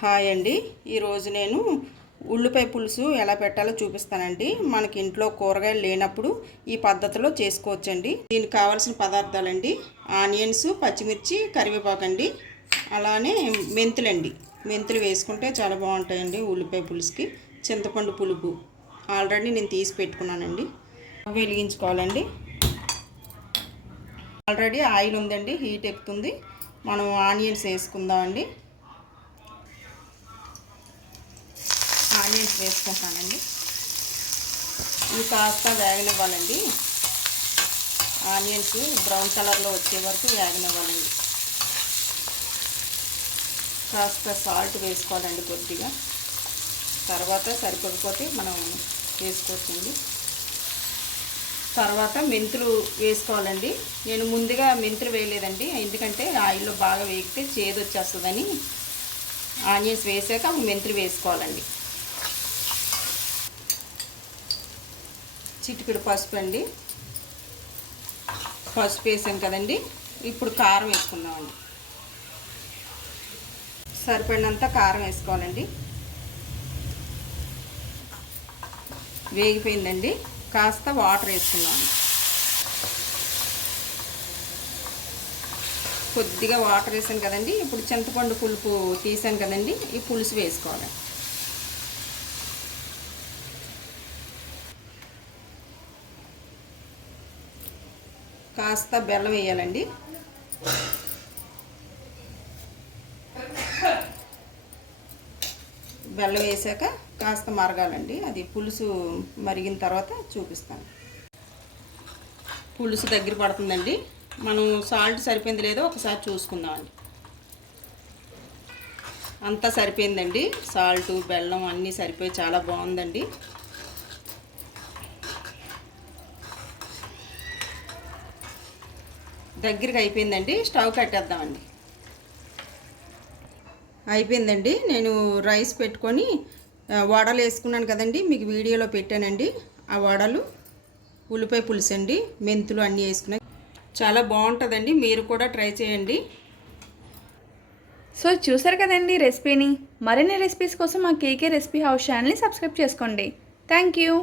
Hi అండి. ఈరోజు నేను ఉల్లిపాయ పులుసు ఎలా పెట్టాలో చూపిస్తానండి. మనకి ఇంట్లో కూరగాయలు లేనప్పుడు ఈ పద్ధతిలో చేసుకోవచ్చండి. దీనికి కావాల్సిన పదార్థాలండి: ఆనియన్స్, పచ్చిమిర్చి, కరివేపాకు అండి, అలానే మెంతులండి. మెంతులు వేసుకుంటే చాలా బాగుంటాయండి ఉల్లిపాయ పులుసుకి. చింతపండు పులుపు ఆల్రెడీ నేను తీసి పెట్టుకున్నానండి. వెలిగించుకోవాలండి. ఆల్రెడీ ఆయిల్ ఉందండి, హీట్ ఎక్కుతుంది. మనం ఆనియన్స్ వేసుకుందామండి. ఆనియన్స్ వేసుకుంటానండి. ఇవి కాస్త వేగనివ్వాలండి. ఆనియన్స్ బ్రౌన్ కలర్లో వచ్చే వరకు వేగనివ్వాలండి. కాస్త సాల్ట్ వేసుకోవాలండి కొద్దిగా. తర్వాత సరిపోకపోతే మనం వేసుకోవచ్చండి. తర్వాత మెంతులు వేసుకోవాలండి. నేను ముందుగా మెంతులు వేయలేదండి, ఎందుకంటే ఆయిల్లో బాగా వేగితే చేదు వచ్చేస్తుందని. ఆనియన్స్ వేసాక మెంతులు వేసుకోవాలండి. చిటికెడు పసుపు అండి. పసుపు వేసాం కదండి. ఇప్పుడు కారం వేసుకుందామండి. సరిపడినంత కారం వేసుకోవాలండి. వేగిపోయిందండి. కాస్త వాటర్ వేసుకుందాం. కొద్దిగా వాటర్ వేసాను కదండి. ఇప్పుడు చింతపండు పులుపు తీసాను కదండి, ఈ పులుసు వేసుకోవాలి. కాస్త బెల్లం వేయాలండి. బెల్లం వేసాక కాస్త మరగాలండి. అది పులుసు మరిగిన తర్వాత చూపిస్తాను. పులుసు దగ్గర పడుతుందండి. మనం సాల్ట్ సరిపోయింది లేదో ఒకసారి చూసుకుందామండి. అంతా సరిపోయిందండి. సాల్ట్, బెల్లం అన్నీ సరిపోయి చాలా బాగుందండి. దగ్గరికి అయిపోయిందండి. స్టవ్ కట్టేద్దామండి. అయిపోయిందండి. నేను రైస్ పెట్టుకొని వడలు వేసుకున్నాను కదండి, మీకు వీడియోలో పెట్టానండి. ఆ వడలు ఉల్లిపాయ పులుసు అండి, మెంతులు అన్నీ వేసుకున్నాయి. చాలా బాగుంటుందండి. మీరు కూడా ట్రై చేయండి. సో చూసారు కదండి రెసిపీని. మరిన్ని రెసిపీస్ కోసం మా కేకే రెసిపీ హౌస్ ఛానల్ని సబ్స్క్రైబ్ చేసుకోండి. Thank you.